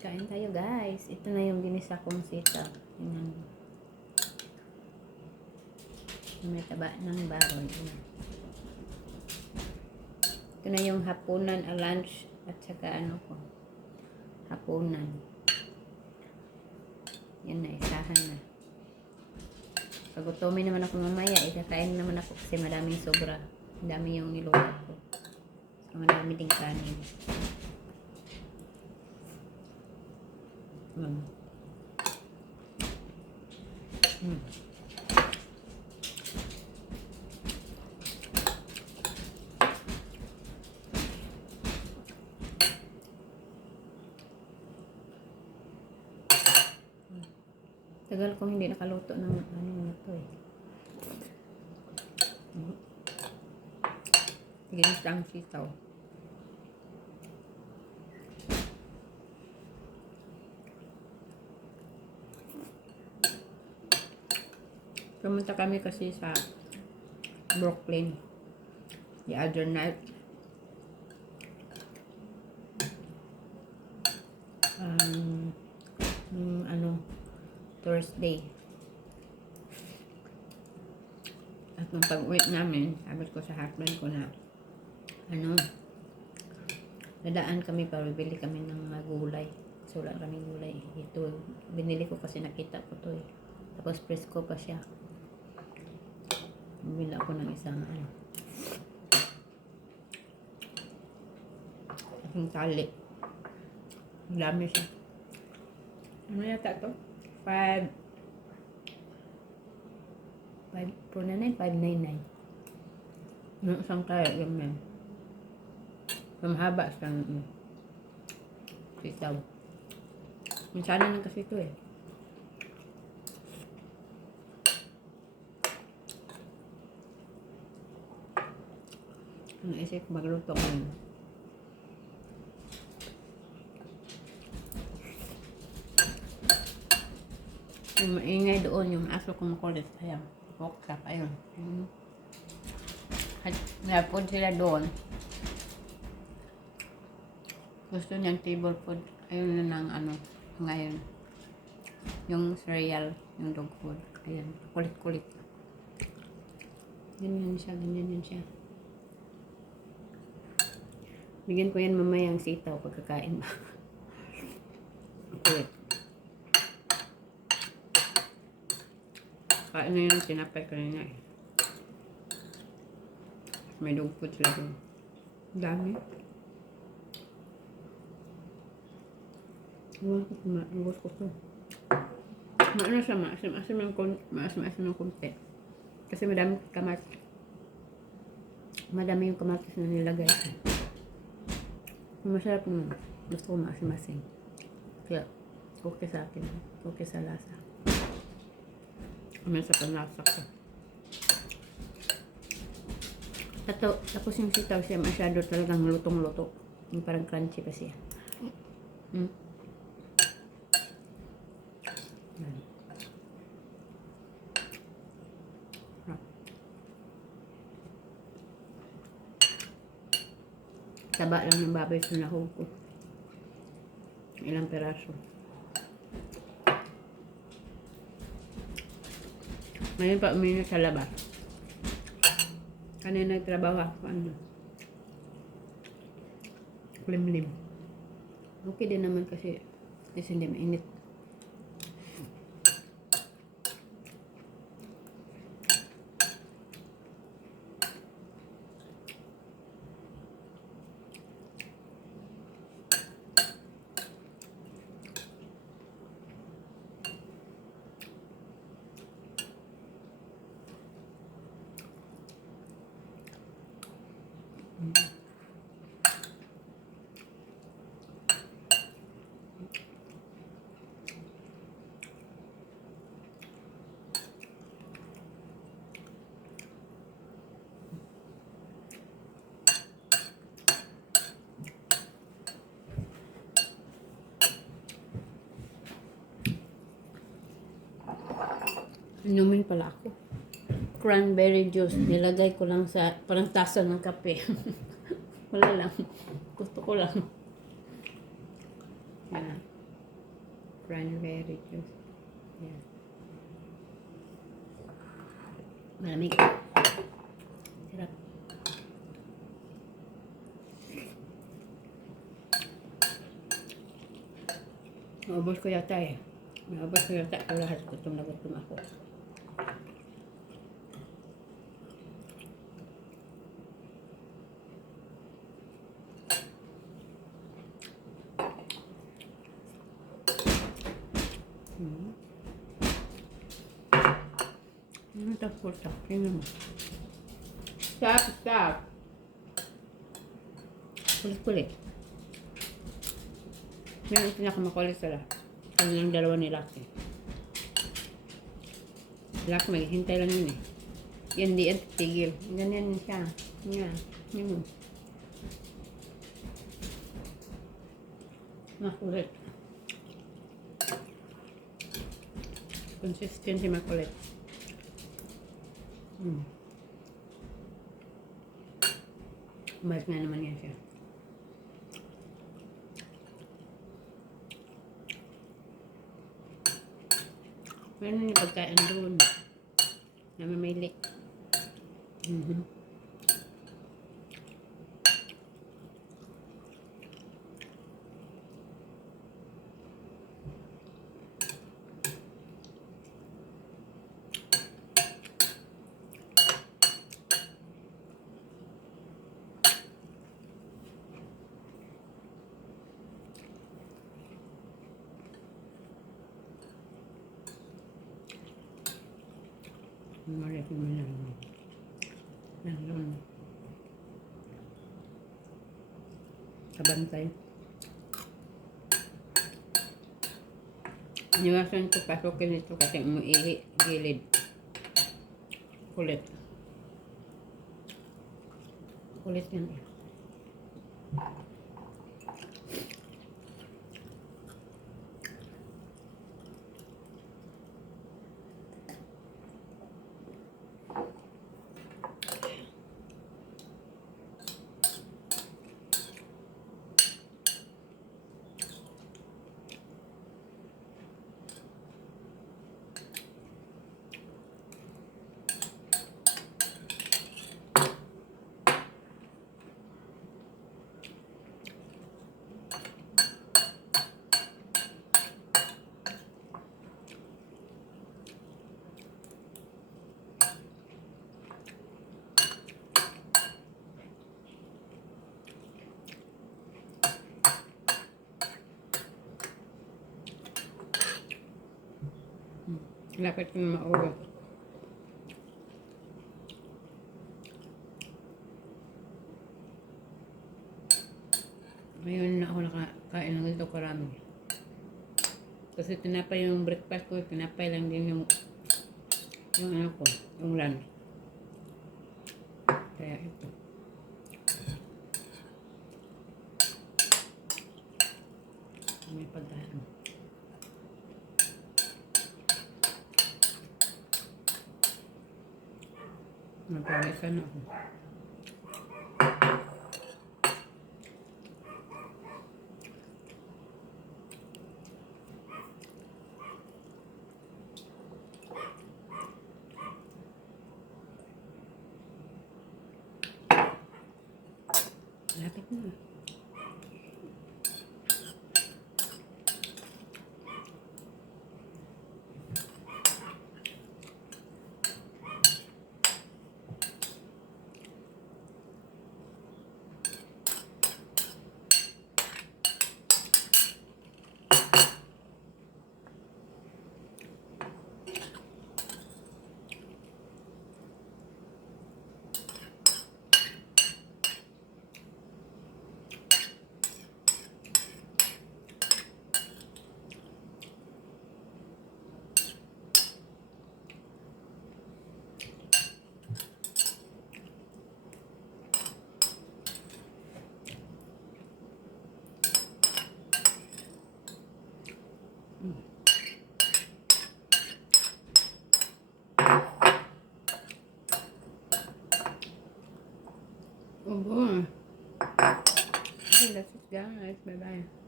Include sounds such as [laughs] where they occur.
Kain tayo guys. Ito na yung ginisa kong sita. Tingnan mo. May taba ng baron. Ito na yung hapunan, a lunch, at saka ano ko. Hapunan. Yan na, isahan na. Pagutomin naman ako mamaya, ikakain naman ako kasi maraming sobra. Dami yung niluto ko. So, madami ding kanin. Mm. Mm. Tagal kong hindi nakaluto ng ano na to eh. Mm. Ginis ang sitaw. Pumunta kami kasi sa Brooklyn. The other night. Um, yung ano, Thursday. At nung pag-uwi namin, sabi ko sa husband ko na, ano, nadaan kami para bibili kami ng gulay. So, wala kami gulay. Ito, binili ko kasi nakita ko to eh. Tapos presko pa siya. Bumili ako ng isang ano. Isang tali. Ang dami siya. Ano yata to? Five. Five, po na nine, five nine nine. Yung isang tali, yung yan. Yung haba siya. Mm. Sitaw. Minsan lang kasi ito eh. Naisip magluto ko yun. Yung maingay doon, yung aso kong kulit. Ayan, up, ayun. Mm. At napod sila doon. Gusto niyang table food. Ayun na ng ano, ngayon. Yung cereal, yung dog food. Ayan, kulit-kulit. Ganyan siya, ganyan yan siya. Bigyan ko yan mamaya ang sitaw pagkakain ba. Kulit. Kain na yun, tinapay ko na eh. May dog food sila doon. Ang Dami. Iwan ko kung maubos ko to. Maano siya, maasim-asim ng kon- maasim-asim ng konti. Kasi madami kamatis. Madami yung kamatis na nilagay ko. Masarap naman. Gusto ko maasim-asim. Kaya, okay sa akin. Okay sa lasa. May sa panlasa ko. Tato, tapos yung sitaw siya masyado talagang lutong-luto. Yung parang crunchy pa siya. Mm. Yan. Taba lang ng baboy sa nahog ko. Ilang peraso. Ngayon pa uminit sa labas. Kanina nagtrabaho ako. Ano? Limlim. Okay din naman kasi kasi hindi mainit. Inumin pala ako. Cranberry juice. Nilagay ko lang sa parang tasa ng kape. [laughs] Wala lang. Gusto ko lang. Yan. cranberry juice. Yan. Malamig. Sarap. Naubos ko yata eh. Naubos ko yata lahat. Gutom na gutom ako. Ano ito po sa Tingnan mo. Stop, stop. Kulit-kulit. Yan ang pinakamakulit sa lahat. Kami lang dalawa ni Lucky. Lucky, maghihintay lang yun eh. Yan di yan titigil. Ganyan siya. Yan. Yan. Makulit. Consistency makulit. Hmm. Balik na naman yan siya. Meron yung pagkain doon. Namamili. Mm-hmm. Lang. Yan doon. Kabantay. Niwasan ko pasukin ito kasi umuihi gilid. Kulit. Kulit yan eh. Lapit na mauwi. Ngayon na ako nakakain ng ganito karami. Kasi tinapay yung breakfast ko, tinapay lang din yung yung ano ko, yung lunch. Kaya ito. May pagkain. Napawisan ako. Lapit na. Guys. Bye bye.